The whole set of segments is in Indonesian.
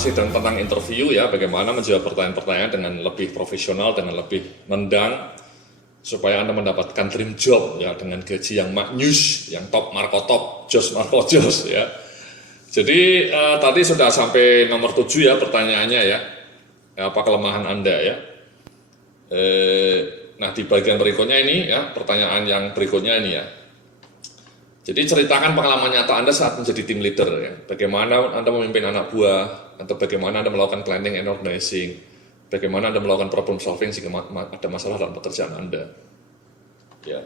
masih tentang interview ya, bagaimana menjawab pertanyaan-pertanyaan dengan lebih profesional, dengan lebih nendang, supaya Anda mendapatkan dream job ya, dengan gaji yang maknyus, yang top Marco top, Jos Marco Jos ya. Jadi tadi sudah sampai nomor 7 ya pertanyaannya ya, apa kelemahan Anda ya. Nah di bagian berikutnya ini ya, pertanyaan yang berikutnya ini ya. Jadi ceritakan pengalaman nyata Anda saat menjadi tim leader ya. Bagaimana Anda memimpin anak buah, atau bagaimana Anda melakukan planning and organizing, bagaimana Anda melakukan problem solving jika ada masalah dalam pekerjaan Anda. Ya.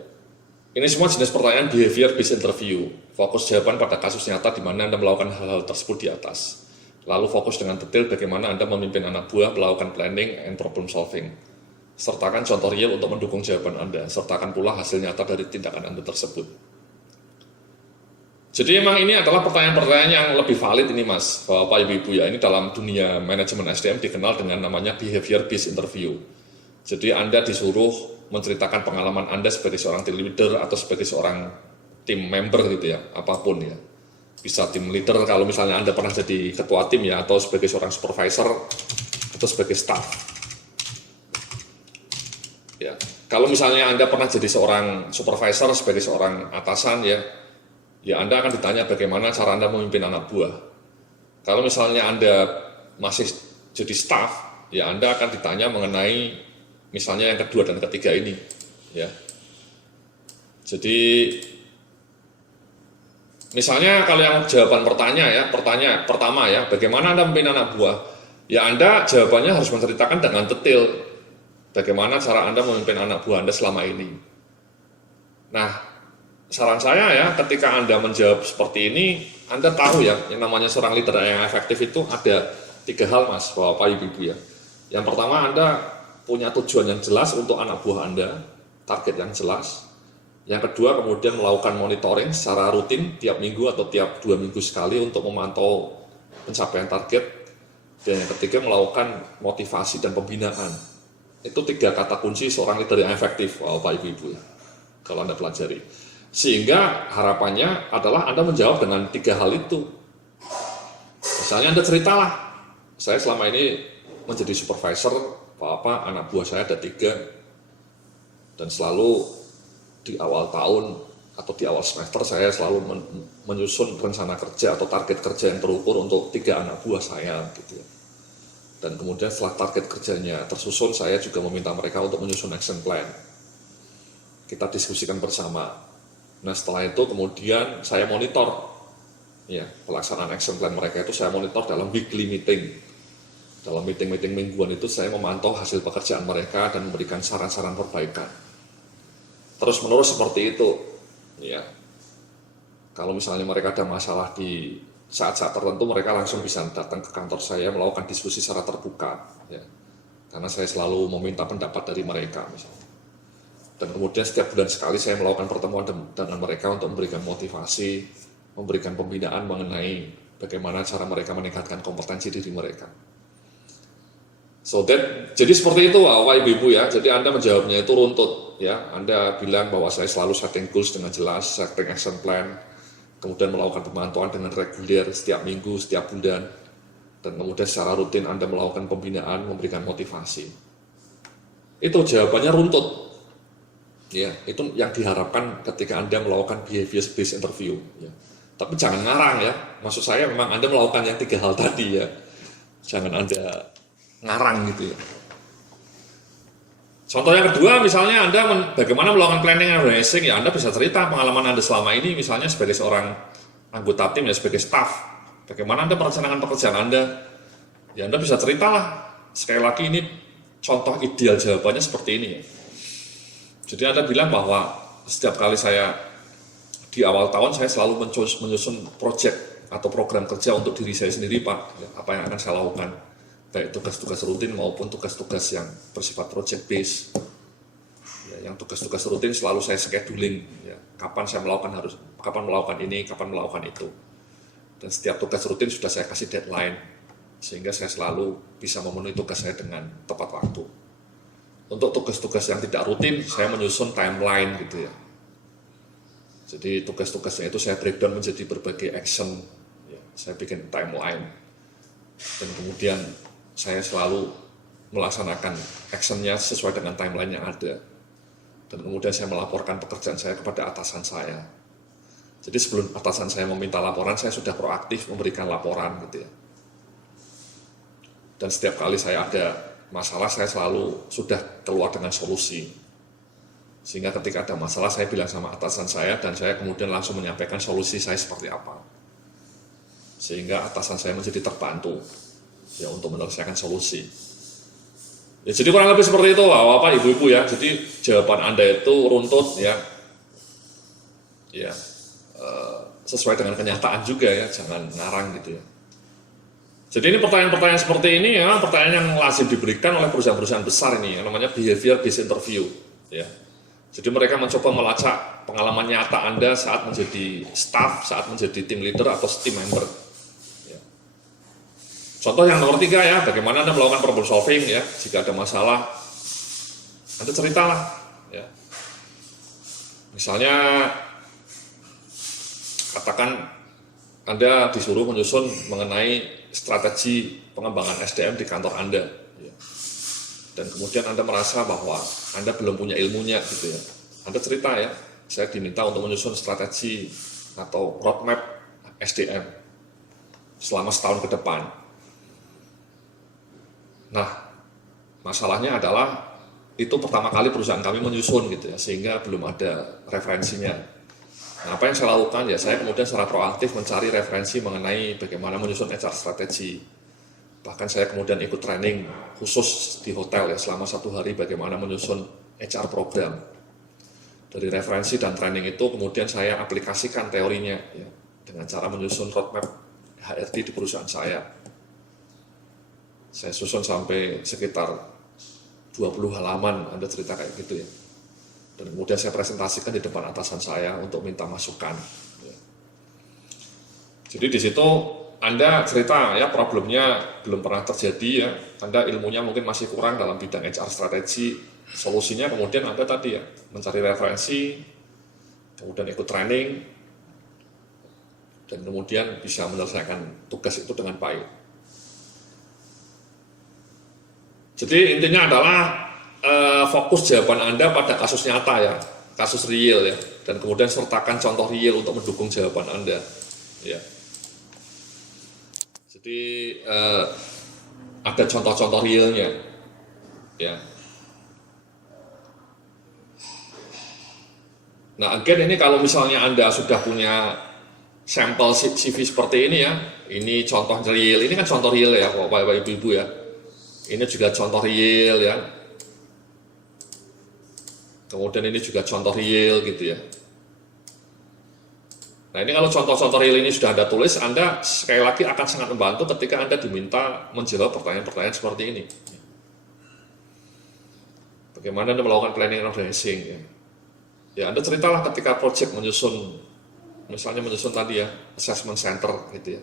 Ini semua jenis pertanyaan behavior based interview. Fokus jawaban pada kasus nyata di mana Anda melakukan hal-hal tersebut di atas. Lalu fokus dengan detail bagaimana Anda memimpin anak buah melakukan planning and problem solving. Sertakan contoh real untuk mendukung jawaban Anda. Sertakan pula hasil nyata dari tindakan Anda tersebut. Jadi memang ini adalah pertanyaan-pertanyaan yang lebih valid ini Mas, Bapak Ibu-Ibu ya. Ini dalam dunia manajemen SDM dikenal dengan namanya behavior based interview. Jadi Anda disuruh menceritakan pengalaman Anda sebagai seorang team leader atau sebagai seorang tim member gitu ya, apapun ya. Bisa tim leader kalau misalnya Anda pernah jadi ketua tim ya, atau sebagai seorang supervisor, atau sebagai staff. Ya, kalau misalnya Anda pernah jadi seorang supervisor, sebagai seorang atasan ya Anda akan ditanya bagaimana cara Anda memimpin anak buah. Kalau misalnya Anda masih jadi staff, ya Anda akan ditanya mengenai misalnya yang kedua dan ketiga ini, ya. Jadi misalnya kalau yang jawaban pertanyaan pertama ya, bagaimana Anda memimpin anak buah? Ya Anda jawabannya harus menceritakan dengan detail bagaimana cara Anda memimpin anak buah Anda selama ini. Nah, saran saya ya, ketika Anda menjawab seperti ini, Anda tahu ya, yang namanya seorang leader yang efektif itu ada 3 hal Mas, Bapak Ibu ya. Yang pertama, Anda punya tujuan yang jelas untuk anak buah Anda, target yang jelas. Yang kedua, kemudian melakukan monitoring secara rutin tiap minggu atau tiap 2 minggu sekali untuk memantau pencapaian target. Dan yang ketiga, melakukan motivasi dan pembinaan. Itu 3 kata kunci seorang leader yang efektif, Bapak Ibu ya, kalau Anda pelajari. Sehingga harapannya adalah Anda menjawab dengan 3 hal itu. Misalnya Anda ceritalah, saya selama ini menjadi supervisor, anak buah saya ada 3, dan selalu di awal tahun atau di awal semester saya selalu menyusun rencana kerja atau target kerja yang terukur untuk 3 anak buah saya gitu ya. Dan kemudian setelah target kerjanya tersusun, saya juga meminta mereka untuk menyusun action plan. Kita diskusikan bersama. Nah setelah itu kemudian saya monitor ya, pelaksanaan action plan mereka itu saya monitor dalam weekly meeting. Dalam meeting-meeting mingguan itu saya memantau hasil pekerjaan mereka dan memberikan saran-saran perbaikan. Terus menerus seperti itu ya. Kalau misalnya mereka ada masalah di saat-saat tertentu, mereka langsung bisa datang ke kantor saya melakukan diskusi secara terbuka ya. Karena saya selalu meminta pendapat dari mereka misalnya. Dan kemudian setiap bulan sekali saya melakukan pertemuan dengan mereka untuk memberikan motivasi, memberikan pembinaan mengenai bagaimana cara mereka meningkatkan kompetensi diri mereka. Jadi seperti itu Bapak Ibu ya, jadi Anda menjawabnya itu runtut ya. Anda bilang bahwa saya selalu setting goals dengan jelas, setting action plan, kemudian melakukan pemantauan dengan reguler setiap minggu, setiap bulan, dan kemudian secara rutin Anda melakukan pembinaan, memberikan motivasi. Itu jawabannya runtut. Ya, itu yang diharapkan ketika Anda melakukan behavior based interview ya. Tapi jangan ngarang ya. Maksud saya memang Anda melakukan yang 3 hal tadi ya. Jangan Anda ngarang gitu ya. Contoh yang kedua misalnya Anda bagaimana melakukan planning and organizing ya, Anda bisa cerita pengalaman Anda selama ini misalnya sebagai seorang anggota tim ya, sebagai staff. Bagaimana Anda merencanakan pekerjaan Anda? Ya Anda bisa ceritalah. Sekali lagi ini contoh ideal jawabannya seperti ini ya. Jadi Anda bilang bahwa setiap kali saya di awal tahun saya selalu menyusun project atau program kerja untuk diri saya sendiri Pak. Apa yang akan saya lakukan, baik tugas-tugas rutin maupun tugas-tugas yang bersifat project based. Ya, yang tugas-tugas rutin selalu saya scheduling. Ya, kapan melakukan ini, kapan melakukan itu. Dan setiap tugas rutin sudah saya kasih deadline, sehingga saya selalu bisa memenuhi tugas saya dengan tepat waktu. Untuk tugas-tugas yang tidak rutin, saya menyusun timeline gitu ya. Jadi tugas-tugasnya itu saya breakdown menjadi berbagai action. Ya, saya bikin timeline. dan kemudian saya selalu melaksanakan actionnya sesuai dengan timeline yang ada, dan kemudian saya melaporkan pekerjaan saya kepada atasan saya. Jadi sebelum atasan saya meminta laporan, saya sudah proaktif memberikan laporan gitu ya. Dan setiap kali saya ada masalah, saya selalu sudah keluar dengan solusi. Sehingga ketika ada masalah, saya bilang sama atasan saya, dan saya kemudian langsung menyampaikan solusi saya seperti apa. Sehingga atasan saya menjadi terbantu ya untuk menyelesaikan solusi. Ya, jadi kurang lebih seperti itu Bapak Ibu-ibu ya. Jadi jawaban Anda itu runtut ya. Ya, sesuai dengan kenyataan juga ya, jangan ngarang gitu ya. Jadi ini pertanyaan-pertanyaan seperti ini ya, pertanyaan yang lazim diberikan oleh perusahaan-perusahaan besar ini, yang namanya behavior based interview ya. Jadi mereka mencoba melacak pengalaman nyata Anda saat menjadi staff, saat menjadi team leader atau team member. Ya. Contoh yang nomor 3 ya, bagaimana Anda melakukan problem solving ya, jika ada masalah, Anda ceritalah ya. Misalnya, katakan Anda disuruh menyusun mengenai strategi pengembangan SDM di kantor Anda. Ya. Dan kemudian Anda merasa bahwa Anda belum punya ilmunya gitu ya. Anda cerita ya, saya diminta untuk menyusun strategi atau roadmap SDM selama setahun ke depan. Nah, masalahnya adalah itu pertama kali perusahaan kami menyusun gitu ya, sehingga belum ada referensinya. Nah, apa yang saya lakukan ya, saya kemudian secara proaktif mencari referensi mengenai bagaimana menyusun HR strategi. Bahkan saya kemudian ikut training khusus di hotel ya selama 1 hari bagaimana menyusun HR program. Dari referensi dan training itu kemudian saya aplikasikan teorinya ya, dengan cara menyusun roadmap HRD di perusahaan saya. Saya susun sampai sekitar 20 halaman, Anda cerita kayak gitu ya. Dan kemudian saya presentasikan di depan atasan saya untuk minta masukan. Ya. Jadi di situ Anda cerita ya, problemnya belum pernah terjadi ya, Anda ilmunya mungkin masih kurang dalam bidang HR strategi, solusinya kemudian Anda tadi ya, mencari referensi, kemudian ikut training, dan kemudian bisa menyelesaikan tugas itu dengan baik. Jadi intinya adalah fokus jawaban Anda pada kasus nyata ya, kasus real ya, dan kemudian sertakan contoh real untuk mendukung jawaban Anda ya. Jadi ada contoh-contoh realnya ya. Nah, again ini kalau misalnya Anda sudah punya sampel CV seperti ini ya, ini contoh real, ini kan contoh real ya Bapak Ibu ya. Ini juga contoh real ya. Kemudian ini juga contoh real gitu ya. Nah, ini kalau contoh-contoh real ini sudah Anda tulis, Anda sekali lagi akan sangat membantu ketika Anda diminta menjawab pertanyaan-pertanyaan seperti ini. Bagaimana Anda melakukan planning and organizing ya. Ya, Anda ceritalah ketika project menyusun, misalnya menyusun tadi ya, assessment center gitu ya.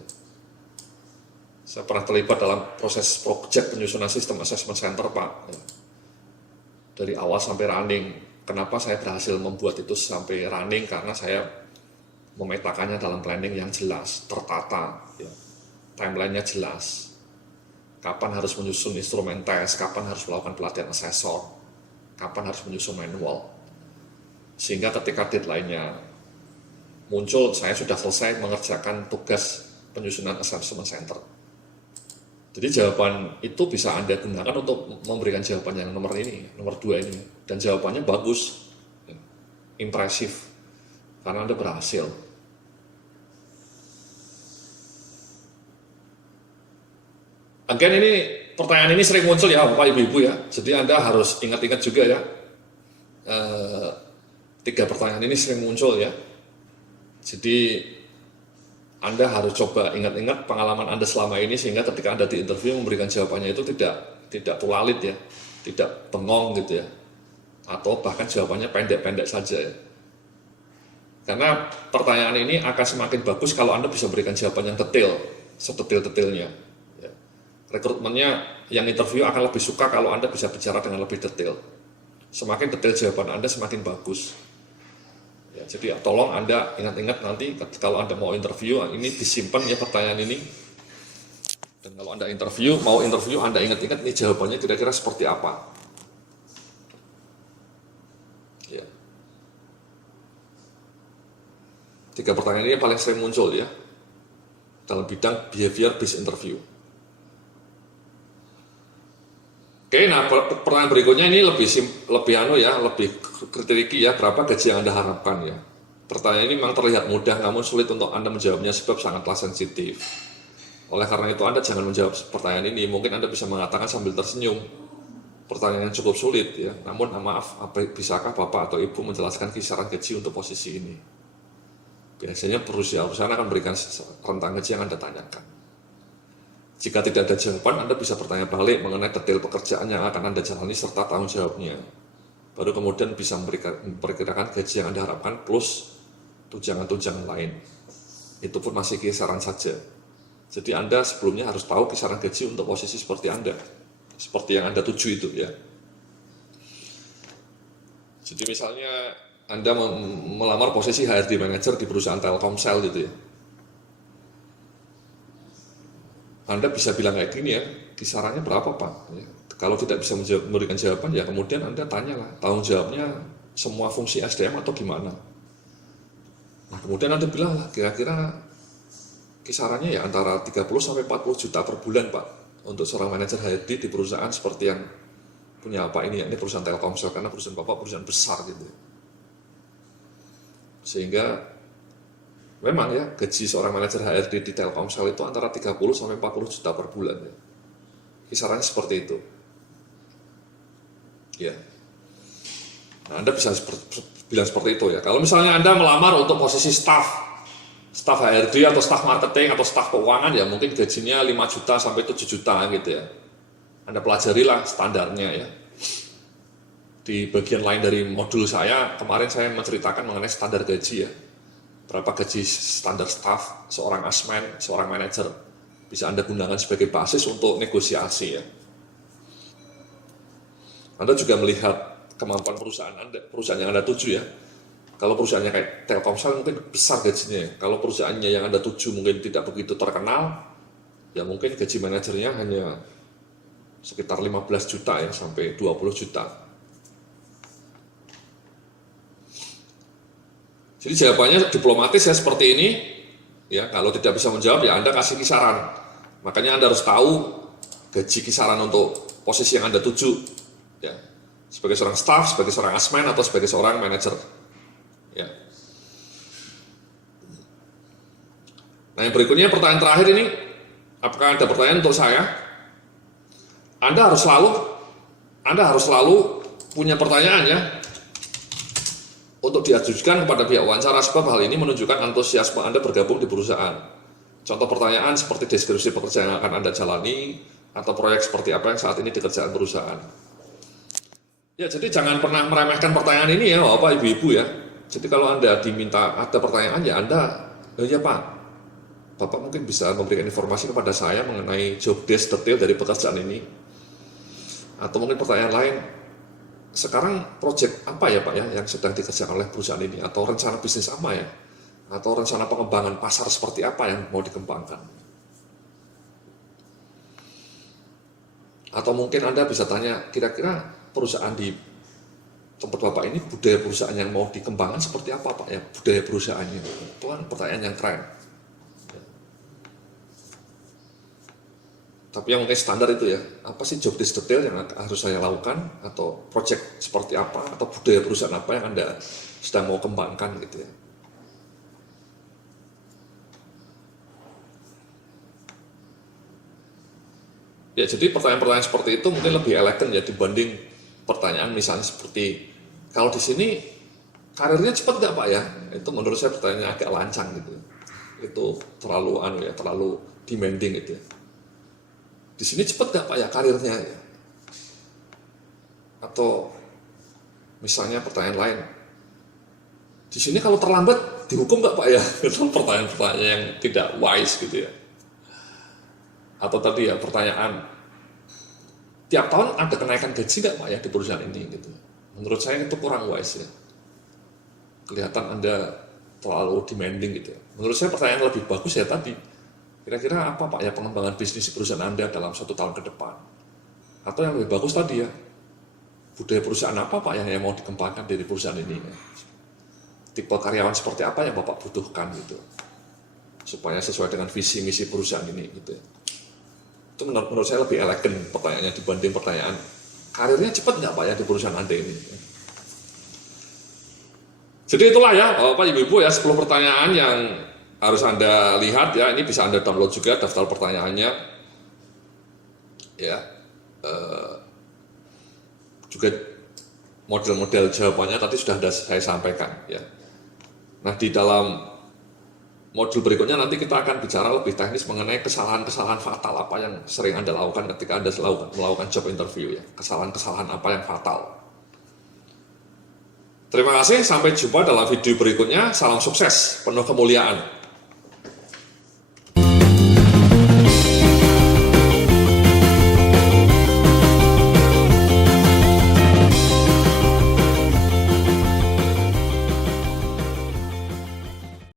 Saya pernah terlibat dalam proses project penyusunan sistem assessment center Pak. Ya. Dari awal sampai running. Kenapa saya berhasil membuat itu sampai running? Karena saya memetakannya dalam planning yang jelas, tertata, ya. Timelinenya jelas. Kapan harus menyusun instrumen tes, kapan harus melakukan pelatihan asesor, kapan harus menyusun manual. Sehingga ketika deadline-nya muncul, saya sudah selesai mengerjakan tugas penyusunan assessment center. Jadi jawaban itu bisa Anda gunakan untuk memberikan jawaban yang nomor 2 ini. Dan jawabannya bagus, impresif, karena Anda berhasil. Again ini pertanyaan ini sering muncul ya Bapak Ibu ya. Jadi Anda harus ingat-ingat juga ya. 3 pertanyaan ini sering muncul ya. Jadi Anda harus coba ingat-ingat pengalaman Anda selama ini sehingga ketika Anda di interview memberikan jawabannya itu tidak tulalit ya, tidak bengong gitu ya. Atau bahkan jawabannya pendek-pendek saja ya. Karena pertanyaan ini akan semakin bagus kalau Anda bisa berikan jawaban yang detail, sedetail-detailnya. Ya. Rekrutmennya yang interview akan lebih suka kalau Anda bisa bicara dengan lebih detail. Semakin detail jawaban Anda semakin bagus. Ya, jadi tolong Anda ingat-ingat nanti kalau Anda mau interview, ini disimpan ya pertanyaan ini. Dan kalau Anda mau interview, Anda ingat-ingat nih jawabannya kira-kira seperti apa. Ya. 3 pertanyaan ini yang paling sering muncul ya dalam bidang behavior based interview. Oke, nah pertanyaan berikutnya ini lebih tricky ya, berapa gaji yang Anda harapkan ya. Pertanyaan ini memang terlihat mudah, namun sulit untuk Anda menjawabnya sebab sangatlah sensitif. Oleh karena itu Anda jangan menjawab pertanyaan ini, mungkin Anda bisa mengatakan sambil tersenyum. Pertanyaan yang cukup sulit ya, namun maaf, bisakah Bapak atau Ibu menjelaskan kisaran gaji untuk posisi ini? Biasanya perusahaan akan berikan rentang gaji yang Anda tanyakan. Jika tidak ada jawaban, Anda bisa bertanya balik mengenai detail pekerjaan yang akan Anda jalani serta tanggung jawabnya. Baru kemudian bisa memperkirakan gaji yang Anda harapkan plus tunjangan-tunjangan lain. Itu pun masih kisaran saja. Jadi Anda sebelumnya harus tahu kisaran gaji untuk posisi seperti Anda. Seperti yang Anda tuju itu ya. Jadi misalnya Anda melamar posisi HRD Manager di perusahaan Telkomsel gitu ya. Anda bisa bilang kayak gini ya, kisarannya berapa Pak? Ya, kalau tidak bisa memberikan jawaban ya kemudian Anda tanyalah, tanggung jawabnya semua fungsi SDM atau gimana. Nah kemudian Anda bilang lah, kira-kira kisarannya ya antara 30 sampai 40 juta per bulan Pak untuk seorang manajer HRD di perusahaan seperti yang punya apa ini ya, ini perusahaan Telkomsel karena perusahaan Bapak perusahaan besar gitu. Sehingga memang ya gaji seorang manajer HRD di Telkomsel itu antara 30 sampai 40 juta per bulan ya. Kisarannya seperti itu. Ya. Nah, Anda bisa bilang seperti itu ya. Kalau misalnya Anda melamar untuk posisi staff HRD atau staff marketing atau staff keuangan ya mungkin gajinya 5 juta sampai 7 juta gitu ya. Anda pelajarilah standarnya ya. Di bagian lain dari modul saya, kemarin saya menceritakan mengenai standar gaji ya. Berapa gaji standar staff, seorang asmen, seorang manajer. Bisa Anda gunakan sebagai basis untuk negosiasi ya. Anda juga melihat kemampuan perusahaan Anda, perusahaan yang Anda tuju ya. Kalau perusahaannya kayak Telkomsel mungkin besar gajinya. Kalau perusahaannya yang Anda tuju mungkin tidak begitu terkenal, ya mungkin gaji manajernya hanya sekitar 15 juta ya sampai 20 juta. Jadi jawabannya diplomatis ya seperti ini. Ya, kalau tidak bisa menjawab ya Anda kasih kisaran. Makanya Anda harus tahu gaji kisaran untuk posisi yang Anda tuju. Ya. Sebagai seorang staff, sebagai seorang asmen atau sebagai seorang manajer. Ya. Nah yang berikutnya pertanyaan terakhir ini, apakah ada pertanyaan untuk saya? Anda harus selalu punya pertanyaan ya untuk diajukan kepada pihak wawancara sebab hal ini menunjukkan antusiasme Anda bergabung di perusahaan. Contoh pertanyaan seperti deskripsi pekerjaan yang akan Anda jalani atau proyek seperti apa yang saat ini dikerjakan perusahaan. Ya jadi jangan pernah meremehkan pertanyaan ini ya Bapak Ibu-ibu ya. Jadi kalau Anda diminta ada pertanyaan ya Anda, ya Pak, Bapak mungkin bisa memberikan informasi kepada saya mengenai job desk detail dari pekerjaan ini. Atau mungkin pertanyaan lain, sekarang proyek apa ya Pak ya yang sedang dikerjakan oleh perusahaan ini? Atau rencana bisnis apa ya? Atau rencana pengembangan pasar seperti apa yang mau dikembangkan? Atau mungkin Anda bisa tanya, kira-kira perusahaan di tempat Bapak ini budaya perusahaan yang mau dikembangkan seperti apa Pak ya? Budaya perusahaannya itu kan pertanyaan yang keren. Tapi yang mungkin standar itu ya, apa sih job desk detail yang harus saya lakukan, atau project seperti apa, atau budaya perusahaan apa yang Anda sedang mau kembangkan gitu ya. Ya jadi pertanyaan-pertanyaan seperti itu mungkin lebih elegan ya dibanding pertanyaan misalnya seperti, kalau di sini karirnya cepat nggak Pak ya? Itu menurut saya pertanyaan agak lancang gitu. Itu terlalu terlalu demanding gitu ya. Di sini cepat nggak Pak ya karirnya ya? Atau misalnya pertanyaan lain, di sini kalau terlambat dihukum nggak Pak ya? Itu pertanyaan-pertanyaan yang tidak wise gitu ya. Atau tadi ya pertanyaan, tiap tahun ada kenaikan gaji nggak Pak ya di perusahaan ini gitu. Menurut saya itu kurang wise ya. Kelihatan Anda terlalu demanding gitu ya. Menurut saya pertanyaan lebih bagus ya tadi, Kira-kira apa Pak ya pengembangan bisnis perusahaan Anda dalam 1 tahun ke depan? Atau yang lebih bagus tadi ya, budaya perusahaan apa Pak yang mau dikembangkan dari perusahaan ini? Tipe karyawan seperti apa yang Bapak butuhkan gitu, supaya sesuai dengan visi misi perusahaan ini gitu. Itu menurut saya lebih elegan pertanyaannya dibanding pertanyaan karirnya cepat nggak Pak ya di perusahaan Anda ini. Jadi itulah ya Bapak Ibu ya 10 pertanyaan yang harus Anda lihat ya. Ini bisa Anda download juga daftar pertanyaannya ya. Juga model-model jawabannya tadi sudah saya sampaikan ya. Nah di dalam modul berikutnya nanti kita akan bicara lebih teknis mengenai kesalahan-kesalahan fatal apa yang sering Anda lakukan ketika Anda melakukan job interview ya. Kesalahan-kesalahan apa yang fatal. Terima kasih, sampai jumpa dalam video berikutnya. Salam sukses, penuh kemuliaan.